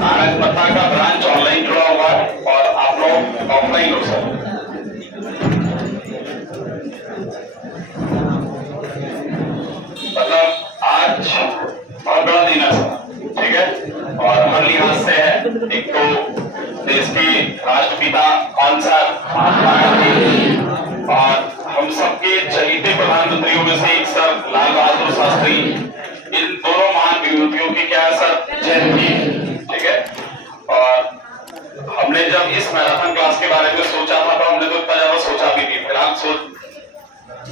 आनंद पत्ता का branch online जुड़ा हुआ है और आप लोग ऑफलाइन हो सर। मतलब आज बहुत बड़ा दिन है सर, ठीक है, और हर लिहाज से है। एक तो देश के राष्ट्रपिता कौन सा, महात्मा गांधी, और हम सबके चहीते प्रधानमंत्रियों में से एक सर लाल बहादुर शास्त्री। इन दोनों महान विभूतियों की क्या है सर, जयंती, ठीक है। और हमने जब इस मैराथन क्लास के बारे में सोचा था तो हमने तो इतना ज्यादा सोचा भी नहीं। फिलहाल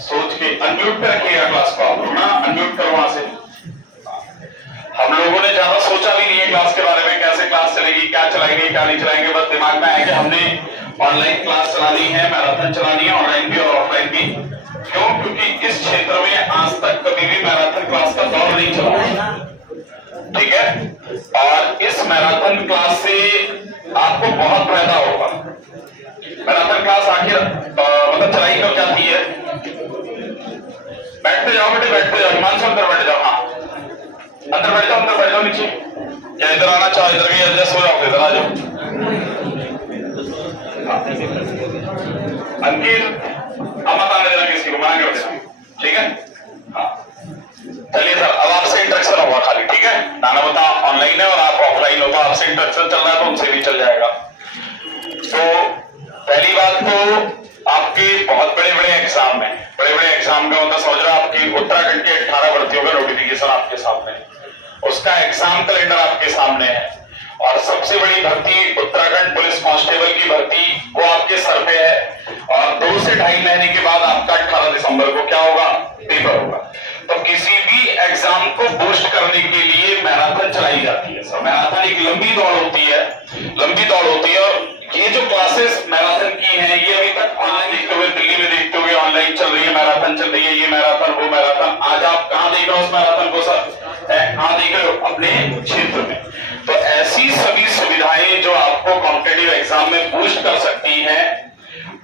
सोच के अनम्यूट पे रखिएगा क्लास को, आप ना अनम्यूट करो वहां से। हम लोगों ने ज्यादा सोचा भी नहीं है क्लास के बारे में, कैसे क्लास चलेगी, क्या चलाएंगे क्या नहीं चलाएंगे। बस दिमाग में आया कि हमने ऑनलाइन क्लास चलानी है, मैराथन चलानी है, ऑनलाइन भी और ऑफलाइन भी। क्यों? क्योंकि इस क्षेत्र में आज तक कभी भी मैराथन क्लास का दौर नहीं चला, ठीक है। और इस मैराथन क्लास से आपको बहुत फायदा होगा। मैराथन क्लास आखिर मतलब चलाई कब जाती है? बैठते जाओ बेटे, बैठते जाओ, हिमांशु अंदर बैठ जाओ। हाँ अंदर बैठ जाओ, अंदर बैठ जाओ नीचे, या इधर आना चाहो इधर भी एडजस्ट हो जाओ, इधर आ जाओ। अंकित अब मत आने देना किसी को, मना कर देना, ठीक है। हाँ चलिए सर, अब आपसे इंटरेक्शन होगा खाली, ठीक है। नाना बता ऑनलाइन है और आप ऑफलाइन हो, तो आपसे इंटरेक्शन चल रहा है तो उनसे भी चल जाएगा। तो पहली बात तो आपके बहुत बड़े बड़े एग्जाम में, बड़े बड़े एग्जाम का मतलब समझ रहे हो, आपकी उत्तराखंड की 18 भर्तियों का नोटिफिकेशन आपके सामने, उसका एग्जाम कैलेंडर आपके सामने है। और सबसे बड़ी भर्ती उत्तराखंड पुलिस कांस्टेबल की भर्ती, वो आपके सर पे है। और 2 से 2.5 महीने के बाद आपका 18 दिसंबर को क्या होगा, पेपर होगा। तो किसी भी एग्जाम को बूस्ट करने के लिए मैराथन चलाई जाती है सर। मैराथन एक लंबी दौड़ होती है, लंबी दौड़ होती है। और ये जो क्लासेस मैराथन की हैं, ये अभी तक ऑनलाइन देखते हुए, दिल्ली में देखते हुए ऑनलाइन चल रही है, मैराथन चल रही है, ये मैराथन वो मैराथन। आज आप कहां देख रहे हो उस मैराथन को सर? कहां देख रहे हो? अपने क्षेत्र में। तो ऐसी सभी सुविधाएं जो आपको कॉम्पिटिटिव एग्जाम में बूस्ट कर सकती हैं,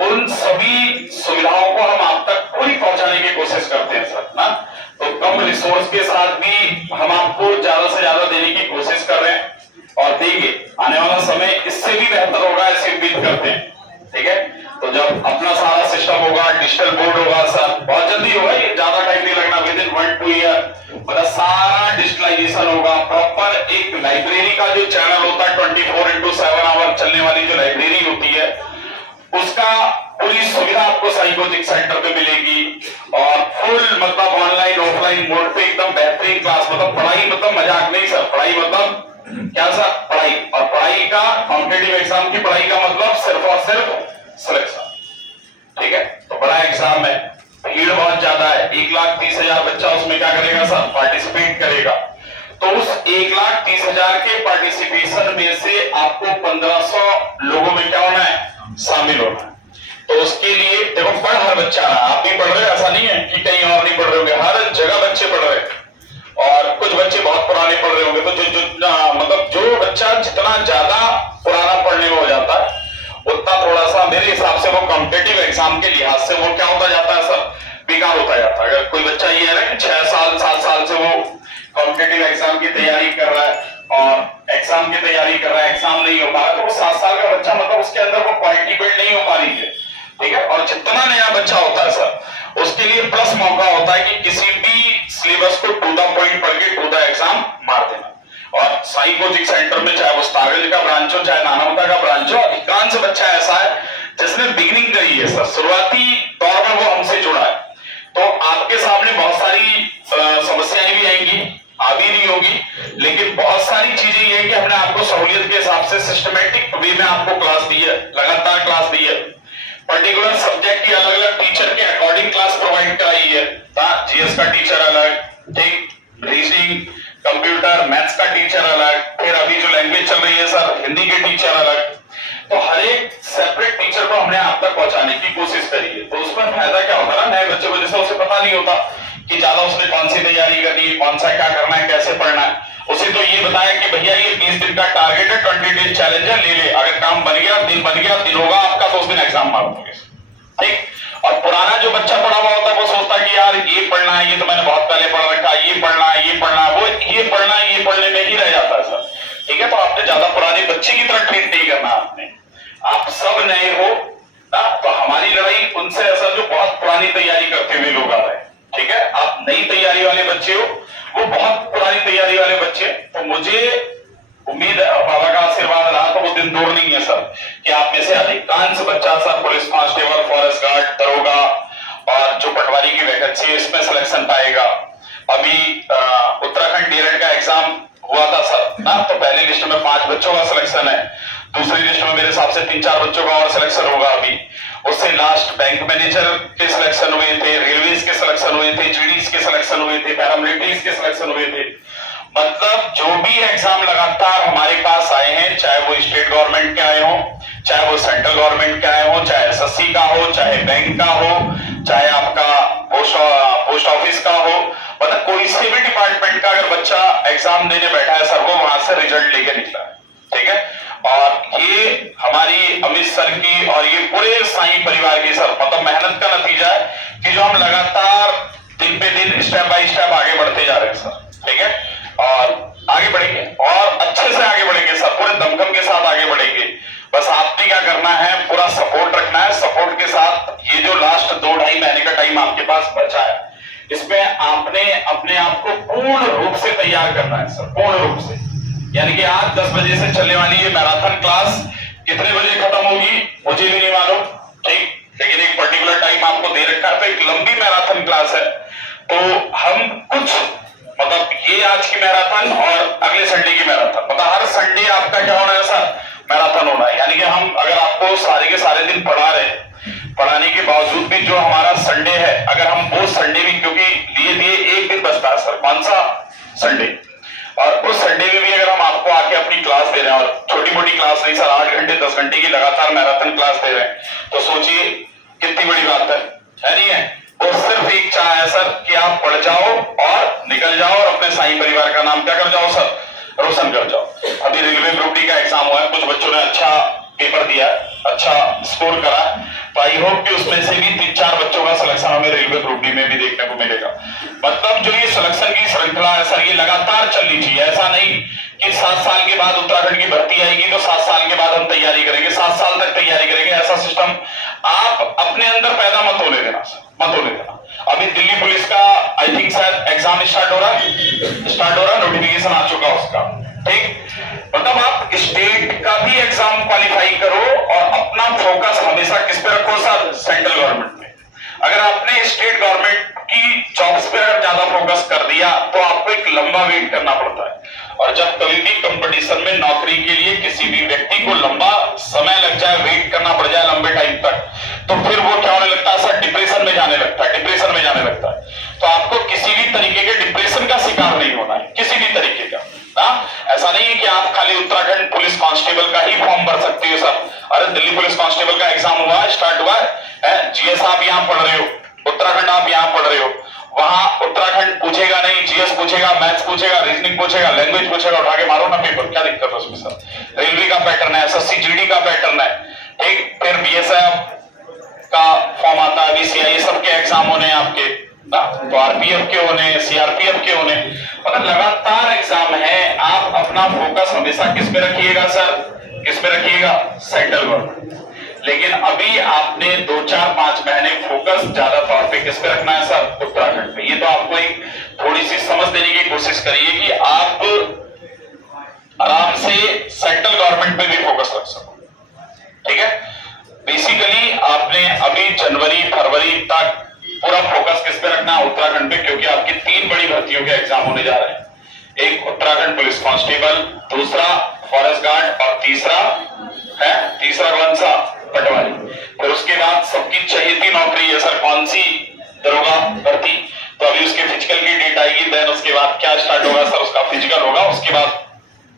उन सभी सुविधाओं को हम आप तक पूरी पहुंचाने की कोशिश करते हैं सर ना। तो कम रिसोर्स के साथ भी हम आपको ज्यादा से ज्यादा देने की कोशिश कर रहे हैं, और देंगे। आने वाला समय इससे भी बेहतर होगा, ऐसी उम्मीद करते हैं, ठीक है। तो जब अपना सारा सिस्टम होगा, डिजिटल बोर्ड होगा सर, बहुत जल्दी होगा, ये ज्यादा टाइम नहीं लगना, विद इन 1-2 ईयर मतलब सारा डिजिटलाइजेशन होगा। प्रॉपर एक लाइब्रेरी का जो चैनल होता है, 24x7 आवर चलने वाली जो लाइब्रेरी होती है, उसका पूरी सुविधा आपको साई कोचिंग सेंटर पे मिलेगी। और फुल मतलब ऑनलाइन ऑफलाइन मोड पे एकदम बेहतरीन क्लास, मतलब पढ़ाई मतलब मजाक नहीं सर, पढ़ाई मतलब क्या सर, पढ़ाई। और पढ़ाई का कॉम्पिटिटिव एग्जाम की पढ़ाई का मतलब सिर्फ और सिर्फ सिलेक्शन, ठीक है। तो बड़ा एग्जाम है, भीड़ बहुत ज्यादा है, 1,30,000 बच्चा उसमें क्या करेगा सर, पार्टिसिपेट करेगा। तो उस 1,30,000 के पार्टिसिपेशन में से आपको 1500 लोगों में क्या होना है, शामिल होना है। तो उसके लिए देखो पढ़ हर बच्चा रहा, आप भी पढ़ रहे हो, ऐसा नहीं है कि कहीं और नहीं पढ़ रहे होंगे, हर जगह बच्चे पढ़ रहे हैं। और कुछ बच्चे बहुत पुराने पढ़ रहे होंगे। तो जो मतलब जो बच्चा जितना ज्यादा पुराना पढ़ने में हो जाता है, उतना थोड़ा सा मेरे हिसाब से वो कॉम्पिटिटिव एग्जाम के लिहाज से वो क्या होता जाता है सर, बेकार होता जाता है। अगर कोई बच्चा ये है ना कि 6 साल 7 साल से वो कॉम्पिटिटिव एग्जाम की तैयारी कर रहा है और एग्जाम की तैयारी कर रहा है, एग्जाम नहीं हो पा रहा, तो वो 7 साल का बच्चा मतलब उसके अंदर वो क्वालिटी बिल्ड नहीं हो पा रही है, ठीक है। और जितना नया बच्चा होता है सर, उसके लिए प्लस मौका होता है कि किसी भी सिलेबस को टू द पॉइंट पढ़ के टू द एग्जाम मार देना। और साई कोचिंग सेंटर में चाहे वो स्टारगंज का ब्रांच हो, चाहे नानावता का ब्रांच हो, अधिकांश बच्चा ऐसा है जिसने बिगिनिंग करी है सर, शुरुआती दौर में वो हमसे जुड़ा है। तो आपके सामने बहुत सारी समस्याएं भी आएंगी, अभी नहीं होगी, लेकिन बहुत सारी चीजें ये है कि हमने आपको सहूलियत के हिसाब से सिस्टमेटिक वे में आपको क्लास दी है, लगातार क्लास दी है। पर्टिकुलर सब्जेक्ट की अलग अलग टीचर के अकॉर्डिंग क्लास प्रोवाइड कराई है। जीएस का टीचर अलग, ठीक, रीजनिंग, कंप्यूटर, मैथ्स का टीचर अलग, फिर अभी जो लैंग्वेज चल रही है सर, हिंदी के टीचर अलग। तो हर एक सेपरेट टीचर को हमने आप तक पहुंचाने की कोशिश करी है। तो उसमें फायदा क्या होता है ना, नए बच्चे को जैसे उसे पता नहीं होता कि ज्यादा उसने कौन सी तैयारी करनी है, कौन सा क्या करना है, कैसे पढ़ना है। उसे तो ये बताया कि भैया ये 20 दिन का टारगेट है, 20 डेज चैलेंज है, ले ले, अगर काम बन गया, दिन होगा आपका, तो उस दिन एग्जाम मार दोगे, ठीक। और पुराना जो बच्चा पढ़ा हुआ होता है वो सोचता है कि यार ये पढ़ना है, ये तो मैंने बहुत पहले पढ़ रखा है, ये पढ़ना है, ये पढ़ना है, वो ये पढ़ना नए हो ना, तो हमारी लड़ाई उनसे ऐसा जो बहुत पुरानी तैयारी करते हुए लोग आ रहे हैं, ठीक है। आप नई तैयारी वाले बच्चे हो, वो बहुत पुरानी तैयारी वाले बच्चे। तो मुझे उम्मीद है बाबा का आशीर्वाद रहा तो वो दिन दूर नहीं है सर कि आप में से अधिकांश बच्चा sir police constable, forest guard, दरोगा और जो पटवारी की वैकेंसी है इसमें सिलेक्शन पाएगा। अभी उत्तराखंड डीएलएड का एग्जाम हुआ था सर ना, तो पहली लिस्ट में 5 बच्चों का सिलेक्शन है, दूसरी लिस्ट में मेरे हिसाब से 3-4 बच्चों का और सिलेक्शन होगा। अभी उससे लास्ट बैंक मैनेजर के सिलेक्शन हुए थे, रेलवेज के सिलेक्शन हुए थे, जीडीज के सिलेक्शन हुए थे, पैरामिलिट्रीज के सिलेक्शन हुए थे। मतलब जो भी एग्जाम लगातार हमारे पास आए हैं, चाहे वो स्टेट गवर्नमेंट के आए हो, चाहे वो सेंट्रल गवर्नमेंट के आए हो, चाहे एसएससी का हो, चाहे बैंक का हो, चाहे आपका पोस्ट ऑफिस का हो, मतलब कोई से भी डिपार्टमेंट का अगर बच्चा एग्जाम देने बैठा है सर, वो वहां से रिजल्ट लेके निकला है, ठीक है। और ये हमारी अमित सर की और ये पूरे साईं परिवार की सर मतलब मेहनत का नतीजा है कि जो हम लगातार दिन पे दिन स्टेप बाय स्टेप आगे बढ़ते जा रहे हैं सर, ठीक है। और आगे बढ़ेंगे और अच्छे से आगे बढ़ेंगे सर, पूरे दमखम के साथ आगे बढ़ेंगे। बस आपने क्या करना है, पूरा सपोर्ट रखना है। सपोर्ट के साथ ये जो लास्ट 2-2.5 महीने का टाइम आपके पास बचा है, इसमें आपने अपने आप को पूर्ण रूप से तैयार करना है सर, पूर्ण रूप से। यानी कि आज 10 बजे से चलने वाली ये मैराथन क्लास कितने बजे खत्म होगी मुझे भी नहीं मालूम, ठीक, लेकिन एक पर्टिकुलर टाइम आपको दे रखा है, तो एक लंबी मैराथन क्लास है। तो हम कुछ मतलब ये आज की मैराथन और अगले संडे की मैराथन, मतलब हर संडे आपका क्या होना है सर, मैराथन होना है। यानी कि हम अगर आपको सारे के सारे दिन पढ़ा रहे हैं, पढ़ाने के बावजूद भी जो हमारा संडे है, अगर हम वो संडे भी, क्योंकि लिए दिए एक दिन बचता है सर, कौन सा, संडे, और उस संडे में भी अगर हम आपको आके अपनी क्लास दे रहे हैं, और छोटी मोटी क्लास नहीं सर, 8 घंटे 10 घंटे की लगातार मैराथन क्लास दे रहे हैं, तो सोचिए कितनी बड़ी बात है नहीं है। वो सिर्फ एक चाह है सर कि आप पढ़ जाओ और निकल जाओ और अपने साईं परिवार का नाम क्या कर जाओ सर, रोशन कर जाओ। अभी रेलवे ग्रुप डी का एग्जाम हुआ है, कुछ बच्चों ने अच्छा पेपर दिया, अच्छा स्कोर करा, तो आई होप कि उसमें से भी 3-4 बच्चों का सिलेक्शन हमें रेलवे ग्रुप डी में भी देखने को मिलेगा। मतलब जो ये सिलेक्शन की श्रृंखला है सर, ये लगातार चलनी चाहिए। ऐसा नहीं कि 7 साल के बाद उत्तराखंड की भर्ती आएगी तो 7 साल के बाद हम तैयारी करेंगे, 7 साल तक तैयारी करेंगे, ऐसा सिस्टम आप अपने अंदर पैदा मत होने देना सर, मत होने देना। अभी दिल्ली पुलिस का आई थिंक शायद एग्जाम स्टार्ट हो रहा है, नोटिफिकेशन आ चुका उसका, ठीक। मतलब आप स्टेट का भी एग्जाम क्वालिफाई करो और अपना फोकस हमेशा किस पे रखो सर, सेंट्रल गवर्नमेंट पे। अगर आपने स्टेट गवर्नमेंट की जॉब्स पे अगर ज्यादा फोकस कर दिया तो आपको एक लंबा वेट करना पड़ता है, और जब कभी भी कंपटीशन में नौकरी के लिए किसी भी व्यक्ति को लंबा समय लग जाए, वेट करना पड़ जाए लंबे टाइम तक, तो फिर वो क्या होने लगता है सर, डिप्रेशन में जाने लगता है, डिप्रेशन में जाने लगता है। तो आपको किसी भी तरीके के डिप्रेशन का शिकार नहीं होना है, किसी भी तरीके का। ऐसा नहीं है कि आप खाली उत्तराखंड पुलिस कांस्टेबल का ही फॉर्म भर सकते हो सर। अरे दिल्ली पुलिस कांस्टेबल का एग्जाम हुआ है, स्टार्ट हुआ है, जीएस आप यहाँ पढ़ रहे हो, उत्तराखंड आप यहाँ पढ़ रहे हो, वहां उत्तराखंड पूछेगा नहीं, जीएस पूछेगा, मैथ्स पूछेगा, रीजनिंग पूछेगा, लैंग्वेज पूछेगा, उठा के मारो ना पेपर, क्या दिक्कत है उसमें सर। रेलवे का पैटर्न है, एसएससी जीडी का पैटर्न है, ठीक। फिर बीएसएफ का फॉर्म आता है, बीसीआई, सबके एग्जाम होने आपके, तो आरपीएफ के होने, सीआरपीएफ के होने, मतलब लगातार एग्जाम है। आप अपना फोकस हमेशा किस पे रखिएगा सर, किस पे रखिएगा, सेंट्रल गवर्नमेंट। लेकिन अभी आपने 2-4-5 महीने फोकस ज्यादा तौर पे किस पे रखना है सर, उत्तराखंड पे। ये तो आपको एक थोड़ी सी समझ देने की कोशिश करिए कि आप आराम से सेंट्रल गवर्नमेंट पे भी फोकस रख सको, ठीक है। बेसिकली आपने अभी जनवरी फरवरी तक पूरा फोकस किस पे रखना है, उत्तराखंड पे, क्योंकि आपकी 3 बड़ी भर्तियों के एग्जाम होने जा रहे हैं। एक उत्तराखंड पुलिस कांस्टेबल, दूसरा फॉरेस्ट गार्ड, और तीसरा कौन सा, पटवारी। फिर उसके बाद सबकी चहेती नौकरी है सर, कौन सी, दरोगा भर्ती। तो अभी उसके फिजिकल की डेट आएगी, देन उसके बाद क्या स्टार्ट होगा सर, उसका फिजिकल होगा, उसके बाद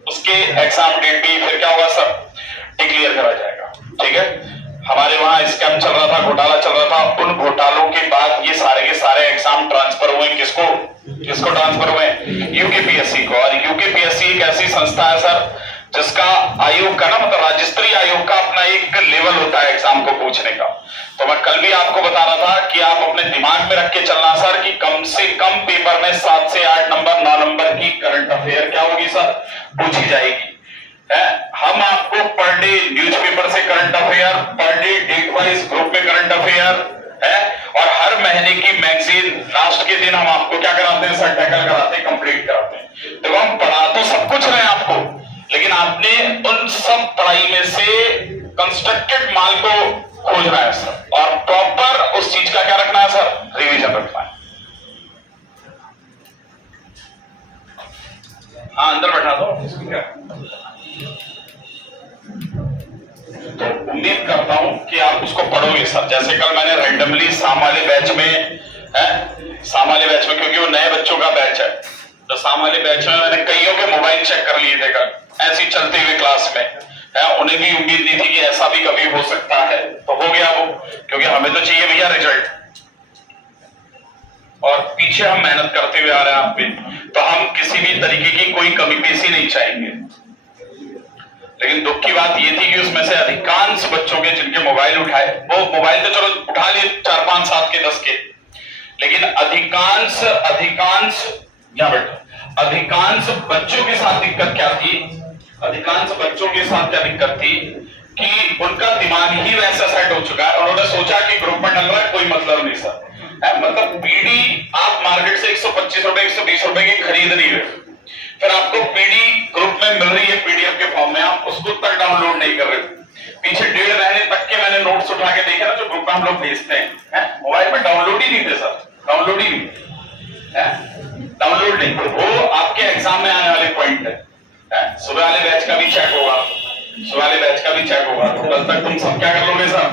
उसके एग्जाम डेट भी फिर क्या होगा सर, डिक्लेयर करा जाएगा, ठीक है। हमारे वहां स्कैम चल रहा था, घोटाला चल रहा था, उन घोटालों के बाद ये सारे के सारे एग्जाम ट्रांसफर हुए, किसको ट्रांसफर हुए, यूकेपीएससी को। और यूकेपीएससी एक ऐसी संस्था है सर जिसका आयोग का ना, मतलब राज्य स्तरीय आयोग का अपना एक लेवल होता है एग्जाम को पूछने का। तो मैं कल भी आपको बता रहा था कि आप अपने दिमाग में रख के चलना सर कि कम से कम पेपर में 7 से 8 नंबर 9 नंबर की करंट अफेयर क्या होगी सर, पूछी जाएगी, है। हम आपको पर डे न्यूज़पेपर से current affair, per day date wise group में करंट अफेयर है, और हर महीने की मैगजीन लास्ट के दिन हम आपको क्या कराते हैं सर, टैकल कराते हैं, कंप्लीट कराते हैं। देखो हम पढ़ा तो सब कुछ रहे आपको, लेकिन आपने उन सब पढ़ाई में से कंस्ट्रक्टेड माल को खोजना है सर, और प्रॉपर उस चीज का क्या रखना है सर, रिवीजन रखना है। हाँ अंदर बैठा दो। तो उम्मीद करता हूं कि आप उसको पढ़ोगे सर। जैसे कल मैंने रैंडमली शाम वाले बैच में शाम वाले बैच में, क्योंकि वो नए बच्चों का बैच है, तो शाम वाले बैच में मैंने कईयों के मोबाइल चेक कर लिए थे कल ऐसी चलते हुए क्लास में है। उन्हें भी उम्मीद नहीं थी कि ऐसा भी कभी हो सकता है, तो हो गया वो, क्योंकि हमें तो चाहिए भैया रिजल्ट, और पीछे हम मेहनत करते हुए आ रहे हैं आप भी, तो हम किसी भी तरीके की कोई कमी पेशी नहीं चाहेंगे। लेकिन दुख की बात यह थी कि उसमें से अधिकांश बच्चों के जिनके मोबाइल उठाए, वो मोबाइल तो चलो उठा लिए 4 5 7 के 10 के, लेकिन अधिकांश यहाँ बैठो, अधिकांश बच्चों के साथ दिक्कत क्या थी, अधिकांश बच्चों के साथ क्या दिक्कत थी कि उनका दिमाग ही वैसा सेट हो चुका है, उन्होंने सोचा कि ग्रुप में डल रहा है कोई मतलब नहीं सर। मतलब पीडी आप मार्केट से 125 रुपए 120 रुपए की खरीद नहीं रहे, फिर आपको पीडी ग्रुप में मिल रही है पीडीएफ के फॉर्म में, आप उसको तक डाउनलोड नहीं कर रहे। पीछे 1.5 महीने तक के मैंने नोट्स उठा के देखे ना जो ग्रुप में हम लोग भेजते हैं, मोबाइल में डाउनलोड ही नहीं थे सर, डाउनलोड ही नहीं, डाउनलोड नहीं। तो वो आपके एग्जाम में आने वाले पॉइंट है। सुबह वाले बैच का भी चेक होगा, सुबह वाले बैच का भी चेक होगा, तो कल तक तुम सब क्या कर लोगे सर।